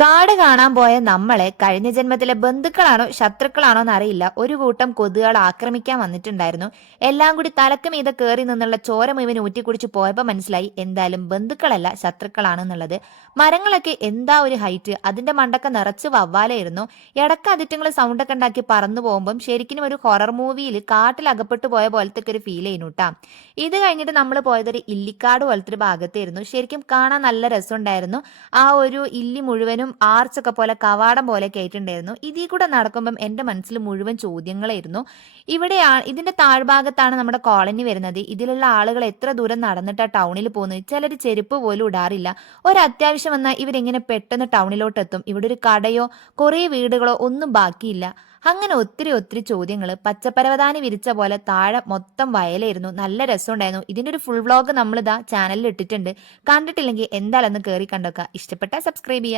കാട് കാണാൻ പോയ നമ്മളെ കഴിഞ്ഞ ജന്മത്തിലെ ബന്ധുക്കളാണോ ശത്രുക്കളാണോ എന്നറിയില്ല ഒരു കൂട്ടം കൊതുകുകൾ ആക്രമിക്കാൻ വന്നിട്ടുണ്ടായിരുന്നു. എല്ലാം കൂടി തലക്ക് മീതെ കയറി നിന്നുള്ള ചോര മുഴുവൻ ഊറ്റിക്കുടിച്ച് പോയപ്പോൾ മനസ്സിലായി എന്തായാലും ബന്ധുക്കളല്ല ശത്രുക്കളാണെന്നുള്ളത്. മരങ്ങളൊക്കെ എന്താ ഒരു ഹൈറ്റ്, അതിന്റെ മണ്ടൊക്കെ നിറച്ച് വവ്വാലായിരുന്നു. ഇടക്ക് അതിറ്റങ്ങൾ സൗണ്ടൊക്കെ ഉണ്ടാക്കി പറന്നു പോകുമ്പം ശരിക്കും ഒരു ഹൊറർ മൂവിയിൽ കാട്ടിൽ അകപ്പെട്ടു പോയ പോലത്തെ ഒരു ഫീൽ ചെയ്യുന്നു കേട്ടാ. ഇത് കഴിഞ്ഞിട്ട് നമ്മൾ പോയതൊരു ഇല്ലിക്കാട് പോലത്തെ ഒരു ഭാഗത്തായിരുന്നു. ശരിക്കും കാണാൻ നല്ല രസമുണ്ടായിരുന്നു. ആ ഒരു ഇല്ലി മുഴുവനും ആർച്ചൊക്കെ പോലെ കവാടം പോലെയൊക്കെ ആയിട്ടുണ്ടായിരുന്നു. ഇതിൽ കൂടെ നടക്കുമ്പം എൻ്റെ മനസ്സിൽ മുഴുവൻ ചോദ്യങ്ങളായിരുന്നു. ഇതിന്റെ താഴ്ഭാഗത്താണ് നമ്മുടെ കോളനി വരുന്നത്. ഇതിലുള്ള ആളുകൾ എത്ര ദൂരം നടന്നിട്ടാ ടൗണിൽ പോകുന്നത്? ചിലർ ചെരുപ്പ് പോലും ഇടാറില്ല. ഒരു അത്യാവശ്യം വന്നാൽ ഇവരെങ്ങനെ പെട്ടെന്ന് ടൗണിലോട്ട് എത്തും? ഇവിടെ ഒരു കടയോ കുറേ വീടുകളോ ഒന്നും ബാക്കിയില്ല. അങ്ങനെ ഒത്തിരി ഒത്തിരി ചോദ്യങ്ങൾ. പച്ചപ്പരവതാനി വിരിച്ച പോലെ താഴെ മൊത്തം വയലായിരുന്നു. നല്ല രസമുണ്ടായിരുന്നു. ഇതിന്റെ ഒരു ഫുൾ വ്ലോഗ് നമ്മളിതാ ചാനലിൽ ഇട്ടിട്ടുണ്ട്. കണ്ടിട്ടില്ലെങ്കിൽ എന്തായാലും ഒന്ന് കയറി കണ്ടോക്കുക. ഇഷ്ടപ്പെട്ടാൽ സബ്സ്ക്രൈബ് ചെയ്യുക.